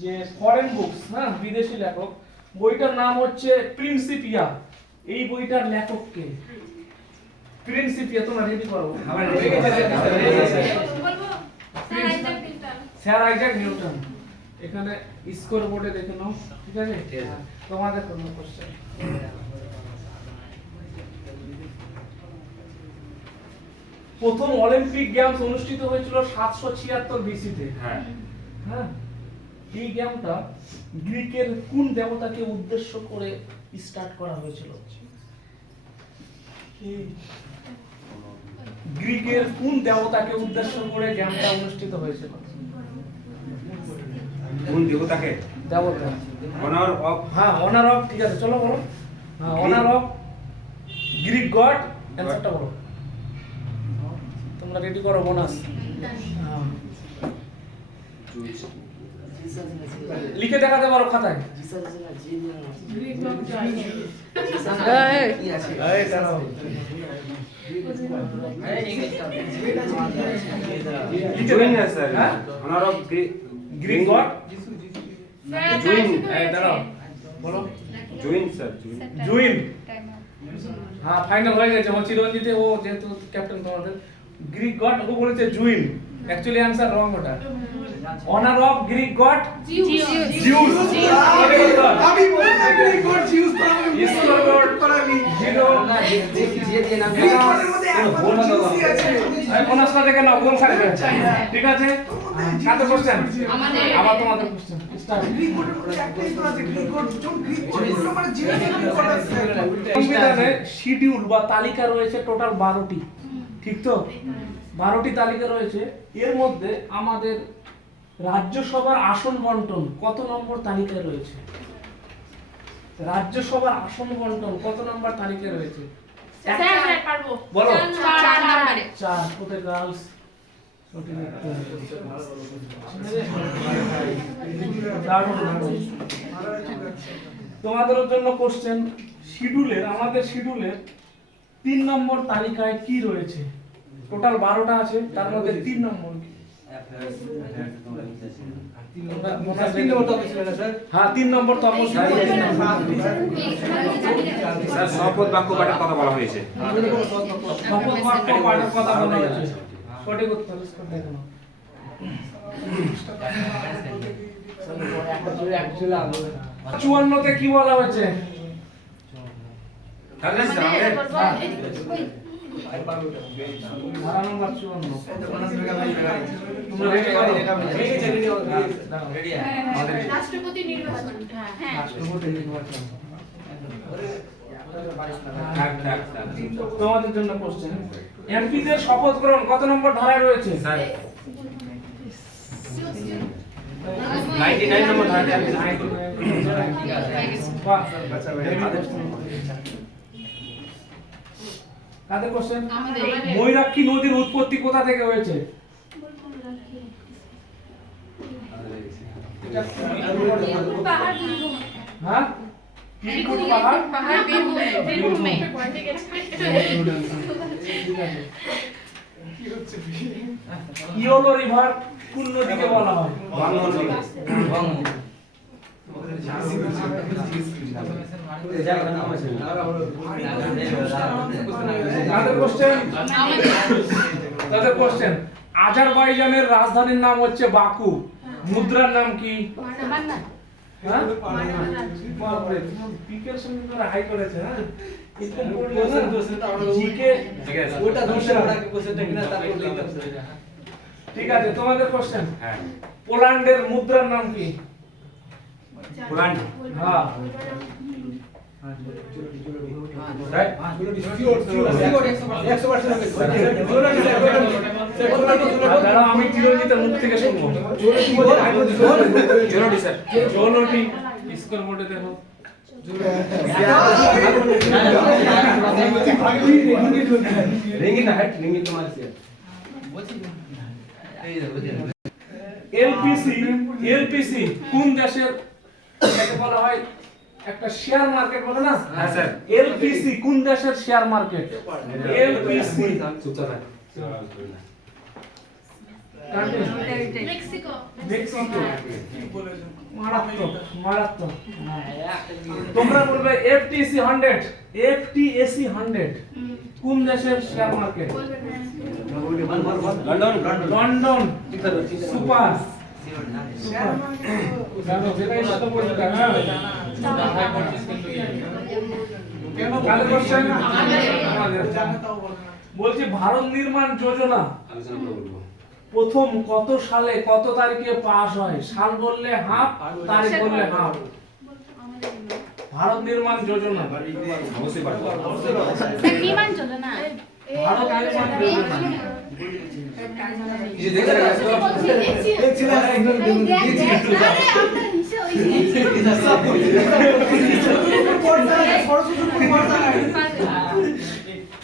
যে foreign books না, বিদেশি লেখক, বইটার নাম হচ্ছে প্রিন্সিপিয়া। এই বইটার লেখক কে? প্রিন্সিপিয়া, তোমরা রেডি করো। Sir Isaac Newton. এখানে স্কোর বোর্ডে দেখে নাও, ঠিক আছে? তোমাদের কোন কোশ্চেন? প্রথম অলিম্পিক গেমস অনুষ্ঠিত হয়েছিল 776 বিসিতে। হ্যাঁ, এই গেমটা গ্রিকের কোন দেবতাকে উদ্দেশ্য করে স্টার্ট করা হয়েছিল? গ্রিকের কোন দেবতাকে উদ্দেশ্য করে গেমটা অনুষ্ঠিত হয়েছিল? কোন দেবতাকে? দেবতা। Honour of. হ্যাঁ, অনার অফ, ঠিক আছে, চলো বলো। হ্যাঁ, অনার অফ গ্রিক গড। অ্যানসারটা বলো। তোমরা রেডি করো, বোনাস। লিখে দেখাতে পারো খাতায়। জুইন না sir, honour of Greek god. জুইন। দাঁড়াও, বলো। জুইন স্যার, জুইন। হ্যাঁ, ফাইনাল হয়ে গেছে। ও চিরঞ্জিতে, ও যেহেতু ক্যাপ্টেন তোমাদের। গ্রিক গড, ও বলেছে জুইন। অ্যাকচুয়ালি आंसर রং ওটা। Honour of Greek god Zeus. আমি বলছি গ্রিক গড জিউস, তো আমি স্কোর বোর্ড করাবি জিরো না, যে দিয়ে নাম গ্রিক গডের মধ্যে একমাত্র জিউসই আছে। এই বোনাসটা দেখে নাও, গোল থাকবে, ঠিক আছে? কাতে কোশ্চেন? আবার তোমাদের কোশ্চেন স্টার্ট। গ্রিক গডের মধ্যে একটাই তো আছে, গ্রিক গড। যখন গ্রিক গড বললো মানে জিউস গ্রিক গড আছে। সংবিধানে শিডিউল বা তালিকা রয়েছে টোটাল 12টি, ঠিক তো? 12টি তালিকা রয়েছে। এর মধ্যে আমাদের রাজ্যসভার আসন বন্টন কত নম্বর তালিকায় রয়েছে? রাজ্যসভার আসন বন্টন কত নম্বর তালিকায় রয়েছে? স্যার পারবো। বলো। 4 নম্বরে। 4। কোথায় গার্লস? সঠিক উত্তর। তোমাদের জন্য কোশ্চেন। শিডিউলের, আমাদের শিডিউলের 3 নম্বর তালিকায় কি রয়েছে? টোটাল 12টা আছে, তার মধ্যে 3 নম্বর কি? হ্যাঁ, 3 নম্বর তপস্বী। স্যার শপথ বাক্য পাঠের কথা বলা হয়েছে। শপথ বাক্য পাঠের কথা বলা হয়েছে। সঠিক উত্তর। দেখো 54 তে কি বলা হয়েছে? তাহলে স্যার আমাদের ধারা নম্বর 54। তোমরা রেডি করো। রাষ্ট্রপতি নির্বাচন। হ্যাঁ, রাষ্ট্রপতি নির্বাচন। থাক থাক। তোমাদের জন্য কোশ্চেন। এমপিদের শপথ গ্রহণ কত নম্বর ধারায় রয়েছে? স্যার 99 নম্বর ধারা। বাহ, কাদের কোশ্চেন? ময়ূরাক্ষী নদীর উৎপত্তি কোথা থেকে হয়েছে? পাহাড় বীরভূম। হ্যাঁ, ত্রিকুট পাহাড়। পাহাড় বীরভূমে। ঠিক আছে। ইয়োলো রিভার কোন নদীকে বলা হয়? তাদের কোশ্চেন। আজারবাইজানের রাজধানীর নাম হচ্ছে বাকু, মুদ্রার নাম কি? হ্যাঁ, বাপরে, প্রিপারেশন করে হাই করেছে। হ্যাঁ, এরকম পড়লে না জিকে ওটা দোষে ওটাকে কোশ্চেনটা কিনা তারপর লিখতে হবে। ঠিক আছে, তোমাদের কোশ্চেন। হ্যাঁ, পোল্যান্ডের মুদ্রার নাম কি? পোল্যান্ড। হ্যাঁ, দাঁড়াও, আমি চিরঞ্জিতের মুখ থেকে শুনবো। জোরটি স্যার। জোলটি। স্কোর বোর্ডে দেখো। রিঙ্গি না হাট, রিঙ্গি তোমার স্যার। এলপিসি কোন দেশের, এটাকে বলা হয় একটা শেয়ার মার্কেট, বলে না? হ্যাঁ স্যার। এলপিসি কোন দেশের share market? LPC country Mexico. Mexico. ঠিক বলেছো। মারাত্মক মারাত্মক। তোমরা বলবে এফটিসি 100 এফটিএসি 100 কোন দেশের share market? London London super share market জানো যেটাই সাথে বলতে হ্যাঁ কেন কালে কোশ্চেন আমাদের জানে তাও বলে না। বলছি ভারত নির্মাণ যোজনা আলোচনা করে বলবো প্রথম কত সালে কত তারিখে পাস হয়? সাল বললে হাফ, তারিখ বললে হাফ। ভারত নির্মাণ যোজনা অবশ্যই পারবো বিমান চলে না। ভারত নির্মাণ যোজনা কিছু দেখে রাখো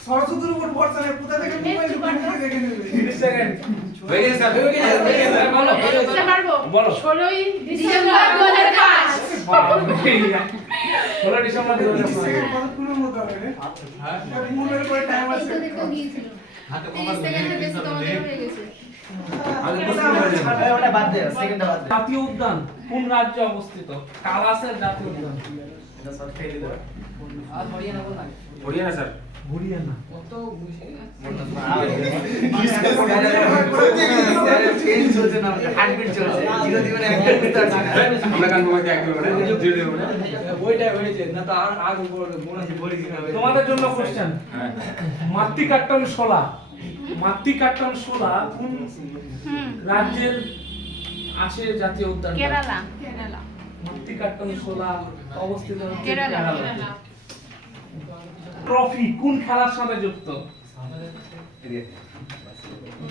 সরস্বতীর উপর ভরসা নেই, কোথা থেকে মোবাইল দেখে নেবে। 30 সেকেন্ড হয়ে গেছে স্যার হয়ে গেছে বলো বলতে পারবো। বলো 16ই ডিসেম্বর 2005। 16 ডিসেম্বর 2005 সেকেন্ড কতক্ষণের মধ্যে হবে রে? মোবাইল করে টাইম আছে। জাতীয় উদ্যান কোন রাজ্যে অবস্থিত? কালাসের জাতীয় উদ্যান হরিয়ানা স্যার হরিয়ানা। আমরা গান ঘুমাইতে একদম মানে জিরো দেব না তোমাদের জন্য কোশ্চেন হ্যাঁ মাতৃকাট্টম শোলা মাতৃকাট্টম শোলা কোন রাজ্যের আছে জাতীয় উদ্যান? কেরালা। মাতৃকাট্টম শোলা অবস্থিত হচ্ছে কেরালা। কেরালা। ট্রফি কোন খেলার সাথে যুক্ত?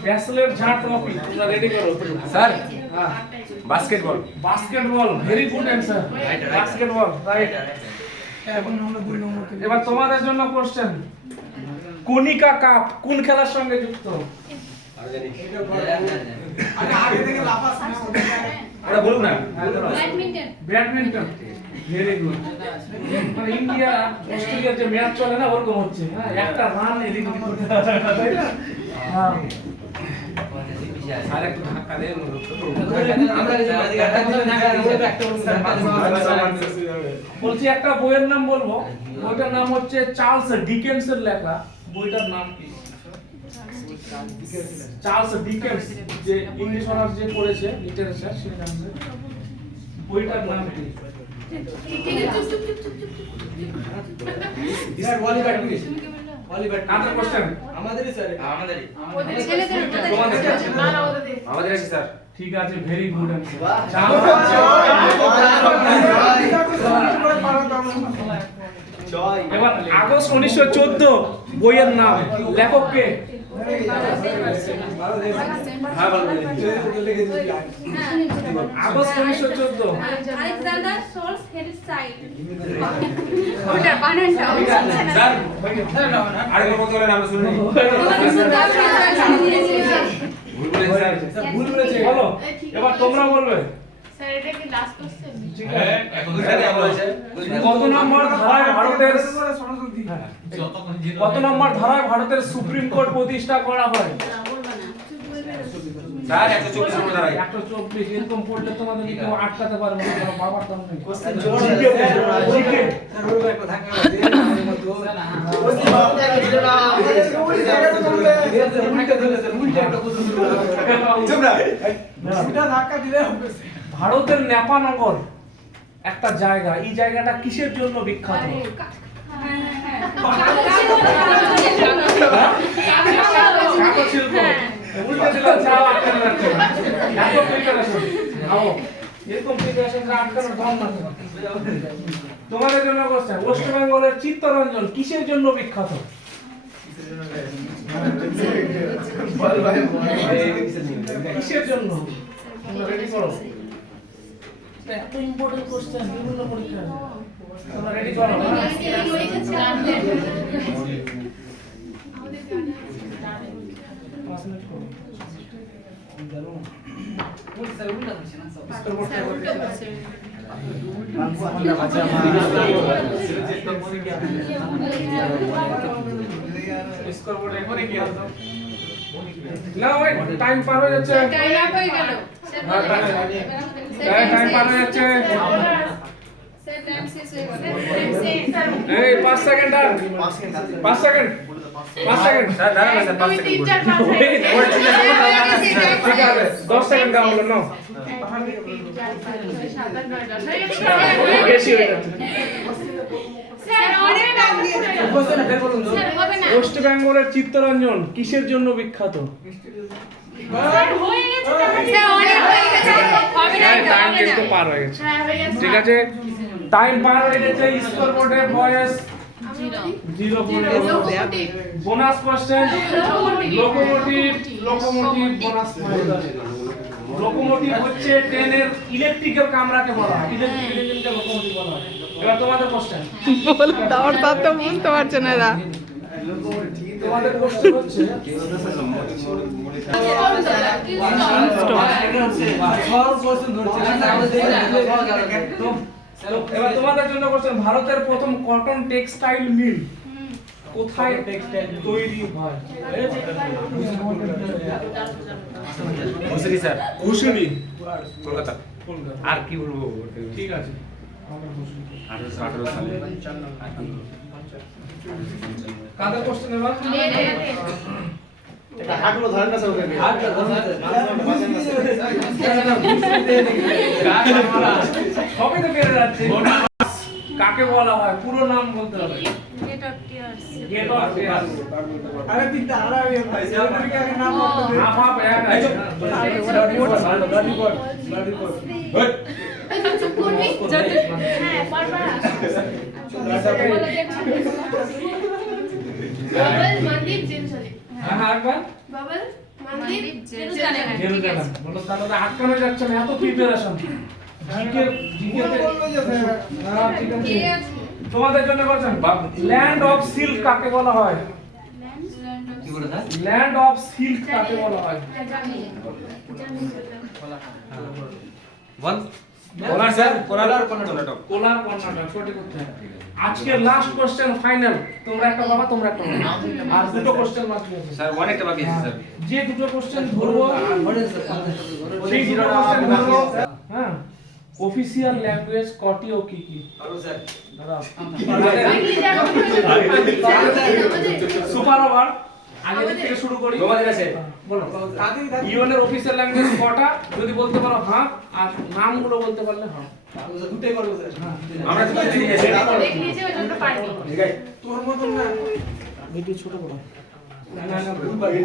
ব্যাসলেট ঝাঁ ট্রফি। তোমরা রেডি করো স্যার হ্যাঁ basketball basketball very good answer basketball right. এখন আমরা 2 নম্বর থেকে এবার তোমাদের জন্য কোশ্চেন কনিকা কাপ কোন খেলার সঙ্গে যুক্ত? আর জানি আগে থেকে লাফাস না। ওরা বলুন না ব্যাডমিন্টন। Badminton very good. মানে ইন্ডিয়া অস্ট্রেলিয়ার যে ম্যাচ চলে না ওরকম হচ্ছে হ্যাঁ একটা রান এদিক ওদিক করতে তাই না হ্যাঁ স্যার একটু ধাক্কা দেন বলছি একটা বইয়ের নাম বলবো বইটার নাম হচ্ছে চার্লস ডিকেন্সের লেখা বইটার নাম কি? চার্লস ডিকেন্স যে ইংলিশ অনার্স যে পড়েছে লিটারেচার সেই নাম বইটার নাম কি? স্যার ওয়ালি ব্যাট কাদের কোশ্চেন? আমাদেরই স্যার আমাদেরই ওদের ছেলেদের তোমাদের না না ওদের আমাদের আছে স্যার ঠিক আছে ভেরি গুড এবার আগস্ট 1914 বইয়ের নাম লেখক কে? হ্যাঁ ভালো আগস্ট 1914 আলেকজান্ডার সোলস হেডসাইড। ওটা বানানটা হচ্ছে না। স্যার আরেকবার বলতে বলেন আমরা শুনি ভুল বলেছেন স্যার বলো এবার তোমরা বলবে স্যার এটা কি লাস্ট কোশ্চেন? হ্যাঁ এখন স্যার বলেছে কত নম্বর ধারায় ভারতের সরস্বতী কত নম্বর ধারায় ভারতের সুপ্রিম কোর্ট প্রতিষ্ঠা করা হয়? স্যার 124 নম্বর দাঁড়াই 124 এরকম পড়লে তোমাদের কেউ আটকাতে পারবে না তোমার বাবার দাম নেই ধাক্কা দিলে হবে। ভারতের নেপানগর একটা জায়গা এই জায়গাটা কিসের জন্য বিখ্যাত? কাগজ শিল্প উল্টে দিল চাও আটকানো রাখছে এত প্রিপারেশন আও এরকম প্রিপারেশন আটকানোর দম না তোমাদের জন্য কোশ্চেন ওয়েস্ট বেঙ্গলের চিত্তরঞ্জন কিসের জন্য বিখ্যাত? কিসের জন্য? তোমরা রেডি করো এত ইম্পর্টেন্ট কোশ্চেন বিভিন্ন পরীক্ষায় তোমরা রেডি করো স্কোরবোর্ড একবারে কি আছে না ভাই টাইম পার হয়ে যাচ্ছে টাইম আপ হয়ে গেল হ্যাঁ, টাইম পার হয়ে যাচ্ছে স্যার টাইম শেষ হয়ে গেল এই 5 সেকেন্ড আর 5 সেকেন্ড 5 সেকেন্ড স্যার দাঁড়ান স্যার 5 2 3 সেকেন্ড 4 5 ঠিক আছে 10 সেকেন্ড দাও বলো না বেশি হয়ে যাচ্ছে স্যার অনেক নাম দিয়ে কোশ্চেন বের করুন তো স্যার হবে না ওয়েস্ট বেঙ্গলের চিত্তরঞ্জন কিসের জন্য বিখ্যাত স্যার হয়ে গেছে স্যার অনেক হয়ে গেছে হবে না টাইম হবে কিন্তু না পার হয়ে গেছে হ্যাঁ হয়ে গেছে ঠিক আছে টাইম পার হয়ে গেছে স্কোর বোর্ডে বয়স 0 bonus question locomotive bonus locomotive হচ্ছে ট্রেনের ইলেকট্রিক্যাল কামরাকে বলা হয় ইলেকট্রিক্যাল ইঞ্জিনকে লোকোমোটিভ বলা হয় এবার তোমাদের কোশ্চেন তোর তা তো বুঝতে পারছে না এরা তোমাদের কোশ্চেন হচ্ছে এবার তোমাদের জন্য কোশ্চেন ভারতের প্রথম কটন টেক্সটাইল মিল কোথায় টেক্সটাইল তৈরি হয় মুসরি স্যার ঘুষুরি কলকাতা কলকাতা আর কি বলবো ঠিক আছে আমাদের ঘুষুরি 1818 সালে কাদের কোশ্চেন এবার হাটগুলো ধরেন না স্যার ওখানে হাটটা সবই তো কেটে যাচ্ছে কাকে বলা হয় পুরো নাম বলতে হবে gate of tears gate of tears আরে তিনটা আড়াই ভাই সেলিব্রিটি আগে নাম বলতে দে হাফ হাফ এক আছে চুপ করবি হ্যাঁ পারবা বাবল মনদীপ জেরুজালেম হ্যাঁ হ্যাঁ একবার বাবল মনদীপ জেরুজালেম জেরুজালেম বলো তাহলে আটকানো যাচ্ছে না এত প্রিপারেশন জিকে জিকেতে বললো যে স্যার হ্যাঁ ঠিক আছে কে আছে তোমাদের জন্য বলছেন ল্যান্ড অফ সিল্ক কাকে বলা হয় কি বলে স্যার ল্যান্ড অফ সিল্ক কাকে বলা হয় বল বলার স্যার কোলার কর্ণাটক কোলার কর্ণাটক সঠিক উত্তর আজকের লাস্ট কোশ্চেন ফাইনাল তোমরা একটা বাবা তোমরা একটা বাবা আর দুটো কোশ্চেন বাকি আছে স্যার অনেকটা বাকি আছে স্যার যে দুটো কোশ্চেন ধরবো সেই দুটো কোশ্চেন ধরবো হ্যাঁ অফিশিয়াল ল্যাঙ্গুয়েজ কটি ও কি কি স্যার দাঁড়াও আমাদের সুপার ওভার আগে দিক থেকে শুরু করি তোমাদের আছে বলো ইউএনের অফিশিয়াল ল্যাঙ্গুয়েজ কটা যদি বলতে পারো হ্যাঁ আর নামগুলো বলতে পারলে হ্যাঁ দুটোই করবো স্যার আমরা তো চিনি আছে দেখলি যে ওই জন্য পারবি ঠিক আছে তোর মতন না বেটি ছোট বড়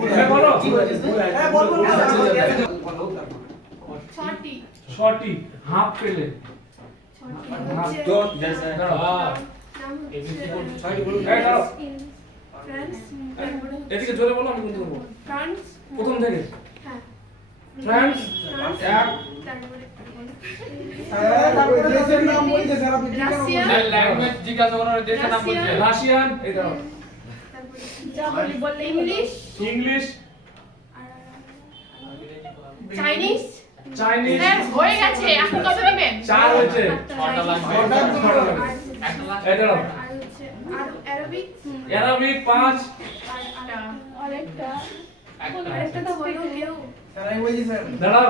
হ্যাঁ বলো হ্যাঁ বলবো না ছটি ছটি হাফ পেলে তো স্যার এই দাঁড়াও ফ্রান্স এদিকে জোরে বলো আমি কিন্তু বলবো ফ্রান্স প্রথম থেকে হ্যাঁ ফ্রান্স এক তারপরে তারপরে দেশের নাম বলতে স্যার আপনি কি রাশিয়া ল্যাঙ্গুয়েজ জিজ্ঞাসা করার দেশের নাম বলছে রাশিয়ান এই দাঁড়াও তারপরে বললে English English Chinese Chinese sir হয়ে গেছে এখন কত দিবেন চার হয়েছে এই দাঁড়াও আর হচ্ছে আর অ্যারাবিক অ্যারাবিক পাঁচ আরেকটা তো বলো কেউ স্যার আমি বলছি স্যার দাঁড়াও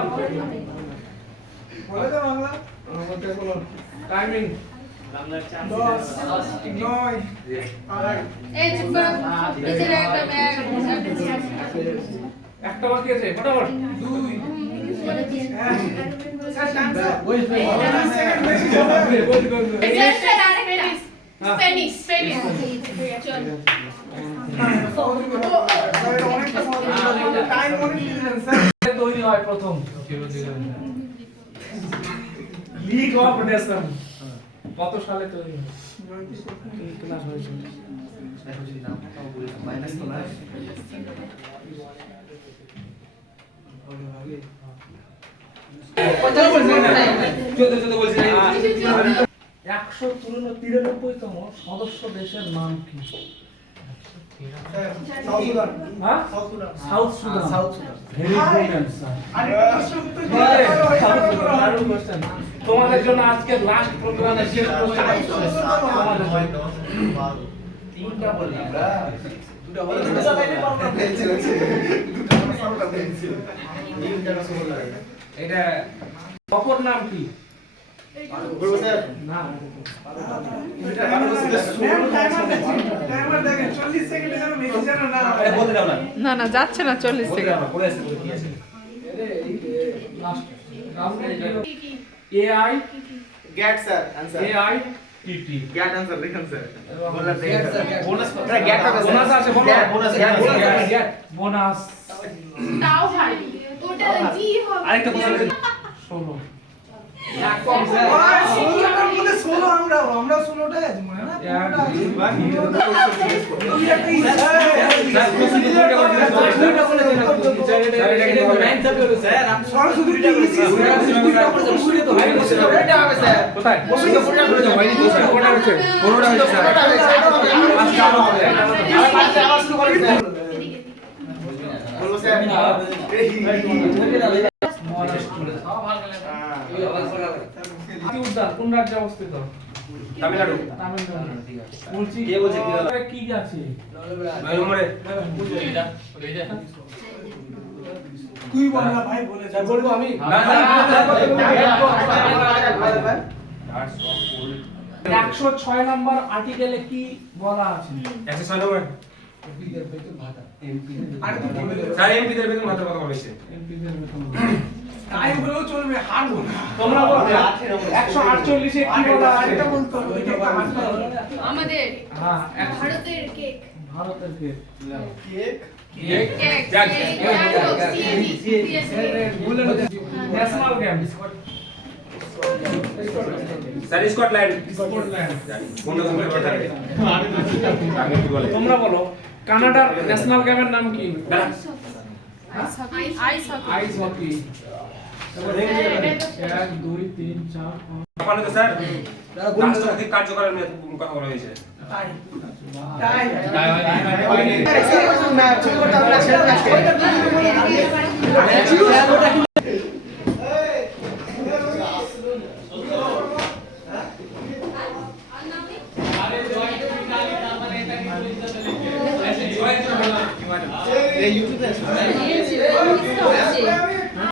বলে দাও বাংলা বলতে বলো টাইমিং 10 9 এই চুপ করো নিচে একটা ব্যাগ একটা বাকি আছে ফটাফট 2 স্যার টাইম স্যার সেকেন্ড বেশি স্প্যানিশ স্প্যানিশ চল অনেকটা টাইম অনেক দিলেন স্যার তৈরি হয় প্রথম লিগ অফ নেশন কত সালে তৈরি হয় ক্লাস হয়েছে একশো 93তম সদস্য দেশের নাম কি সাউথ সুদান হ্যাঁ south Sudan south Sudan south Sudan very good answer আরেকটা প্রশ্ন উত্তর তোমাদের জন্য আজকে লাস্ট প্রোগ্রামে শেষ কোশ্চেন এটা অপর নাম কি? না টাইমার দেখেন 40 সেকেন্ডে যেন মেসেজ যেন না বলতে দাও না না না যাচ্ছে না 40 সেকেন্ড পড়ে আছে কি আছে last AI Get sir, answer. AI TT Get answer, লিখুন স্যার। বোনাস Get হবে বোনাস আছে বলো বোনাস বোনাস তাও হয় ওটা জি হবে আরেকটা কোশ্চেন আছে 16 ওই 16টার মধ্যে 16 আমরা 16টাই আছি মনে না কোথায় বলবো স্যার। উদ্যান কোন রাজ্যে অবস্থিত? তামিলনাড়ু তামিলনাড়ু। বলছি কে বলছে কি দাদা? কি আছে? নভেম্বরে তুই বল না ভাই বলে যা বলবো আমি না, না, না, না 106 নম্বর আর্টিকেলে কি বলা আছে? 106 নম্বর আরে তুই বলে দে স্যার এমপিদের বেতন ভাতার কথা বলেছে এমপিদের বেতন। তাই হলেও চলবে হারবো না তোমরা বলবে 148 এ কি বলা আছে? এটা বলতে হবে এটা হারতে হবে আমাদের হ্যাঁ, ভারতের কেক ভারতের কে? কেক যাক, national game sir Scotland Scotland. বন্ধু বন্ধু কথা থাকে আগে কি বলে তোমরা বলো কানাডার ন্যাশনাল গেমের নাম কি? Ice hockey ice hockey. 1 2 3 4 5 আপনাদের তো স্যার রাষ্ট্রপতি কার্যকরের নিয়ে কথা বলা হয়েছে তাই ছোট করতে হবে না, ছেড়ে দাও। এই ইউটিউবে